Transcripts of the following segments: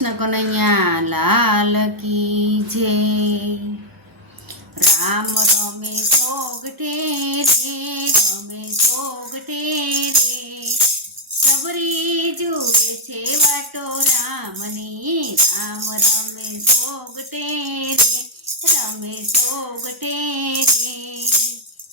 કૃષ્ણ કનૈયા લાલ કી જય। રામ રમે સોગઠે રે, રમે સોગઠે રે, સબરી જુએ છે વાટો રામની। રામ રમે સોગઠે રે, રમે સોગઠે રે,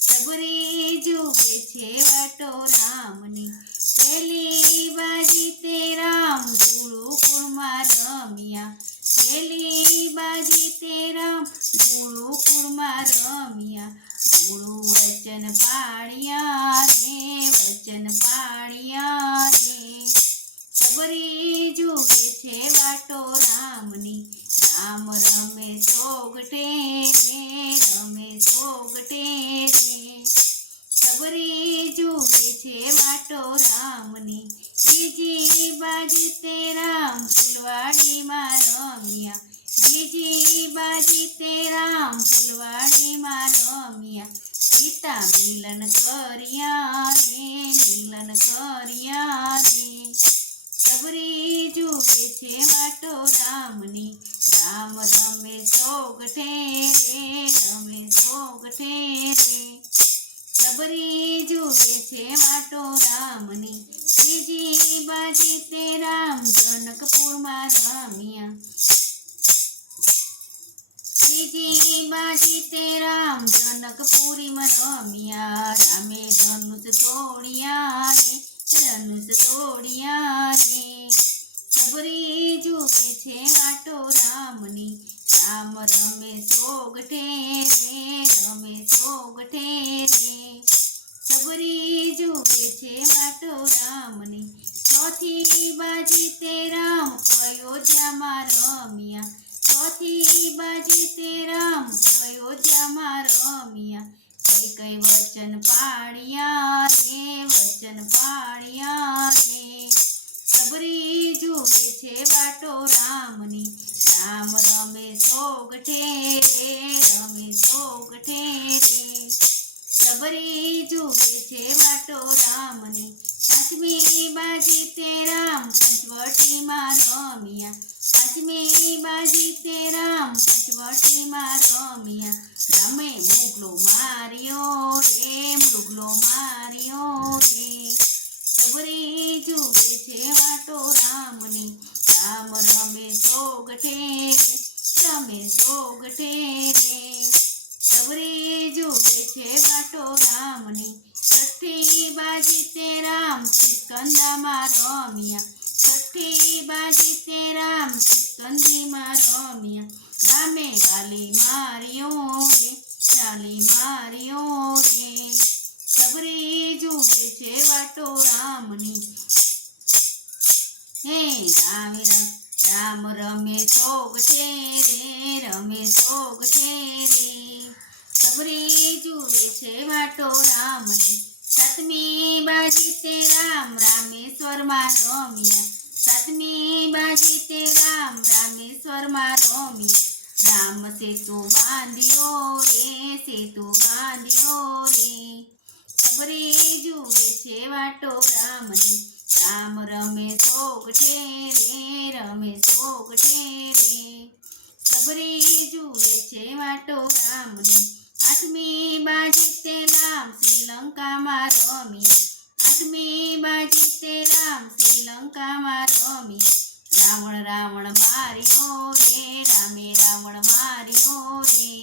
સબરી જુએ છે વાટો રામની। પેલી બાજી તે રામ ગુરુકુળમાં રમ્યા, પેલી બાજી તે રામ ગુરુકુળમાં રમ્યા। ગુરુ વચન પાળ્યા રે, વચન પાળ્યા રે, સબરી જુએ છે વાટો રામની। રામ રમે સોગઠે રે, રમે સોગઠે રે, સબરી જુએ છે વાટો રામની। બીજી બાજી તે રામ ફૂલવાડીમાં રમ્યા, બીજી બાજી તે રામ ફૂલવાડીમાં રમ્યા। સીતા મિલન કર્યા રે, મિલન કર્યા રે, સબરી જુએ છે વાટો રામની। રામ રમે સોગઠે રે, રમે સોગઠે રે, સબરી જુએ છે વાટો રામની। ત્રીજી બાજી તે રામ જનકપુરમાં રમ્યા, ત્રીજી બાજી તે રામ જનકપુરીમાં રમ્યા। રામે ધનુષ તોડ્યા રે, ધનુષ તોડ્યા રે, સબરી જુએ છે વાટો રામની। રામ રમે સોગઠે રે, રમે સોગઠે રે, સબરી જુએ છે વાટો રામની। ચોથી બાજી તે રામ અયોધ્યામાં રમ્યા, ચોથી બાજી તે રામ અયોધ્યામાં રમ્યા। કઈ કઈ વચન પાળ્યા રે, વચન પાળ્યા રે, સબરી જુએ છે વાટો રામની। રામ રમે સોગઠે રે, રમે સોગઠે રે, સબરી જુએ છે વાટો રામની। પાંચમી બાજી તે રામ પંચવટીમાં રમ્યા, પાંચમી બાજી તે રામ પંચવટીમાં રમ્યા। રામે મુગલો માર્યો રે, મૃગલો માર્યો રે, સબરી જુએ છે વાટો રામની। રામ રમે સોગઠે રે, રમે સોગઠે રે, સબરી જુએ છે વાટો રામની। છઠ્ઠી બાજી તે રામ સિકંદરમાં રમ્યા, છઠ્ઠી બાજી તે રામ સિકંદીમાં રમ્યા। રામે ગાલી માર્યો રે, ગાલી માર્યો રે, સબરી જુએ છે વાટો રામની। હે રામ રામ રમે સોગઠે રે, રમે સોગઠે રે, સબરી જુએ છે વાટો રામની। સાતમી બાજી તે રામ રામેશ્વરમાં રમ્યા, સાતમી બાજી તે રામ રામેશ્વરમાં રમ્યા। રામ સેતુ બાંધ્યો રે, સેતુ બાંધ્યો રે, સબરી જુએ છે વાટો રામની। રામ રમે સોગઠે રે, રમે સોગઠે રે, સબરી જુએ છે વાટો રામની। આઠમી બાજી તે રામ શ્રીલંકામાં રમ્યા, આઠમી બાજી તે રામ શ્રીલંકામાં રમ્યા। રાવણ રાવણ માર્યો રે, રામે રાવણ માર્યો રે,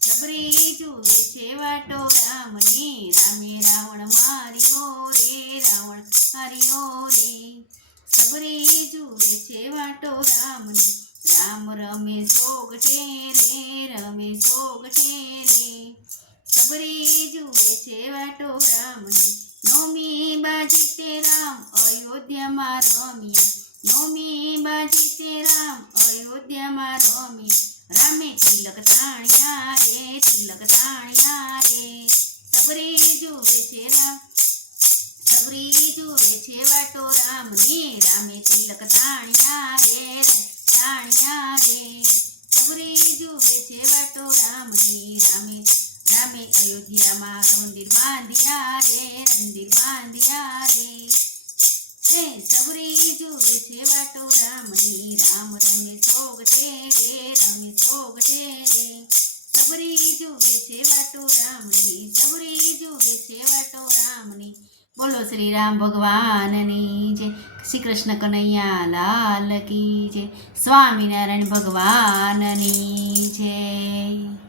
સબરી જુએ છે વાટો રામની। રામે રાવણ માર્યો રે, રાવણ માર્યો રે, સબરી જુએ છે વાટો રામની। રામ રમે સોગઠે રે, રમે સોગઠે રે, સબરી જુએ છે વાટો રામની। નવમી બાજી તે રામ અયોધ્યામાં રમ્યા, નવમી બાજી તે રામ અયોધ્યામાં રમ્યા। રામે તિલક તાણ્યા રે, તિલક તાણ્યા રે, સબરી જુએ છે રામ, સબરી જુએ છે વાટો રામની। રામે તિલક તાણ્યા રે, તાણ્યા રે, સબરી જુએ છે વાટો રામની। રામે રામે અયોધ્યામાં મંદિર બાંધ્યા રે, મંદિર બાંધ્યા રે, હે સબરી જુએ છે વાટો રામની। રામ રમે સોગટે રે સબરી જુએ છે વાટો રામની સબરી જુએ છે વાટો રામની. બોલો શ્રી રામ ભગવાનની જય. શ્રી કૃષ્ણ કનૈયા લાલ કી જય. સ્વામિનારાયણ ભગવાનની જય.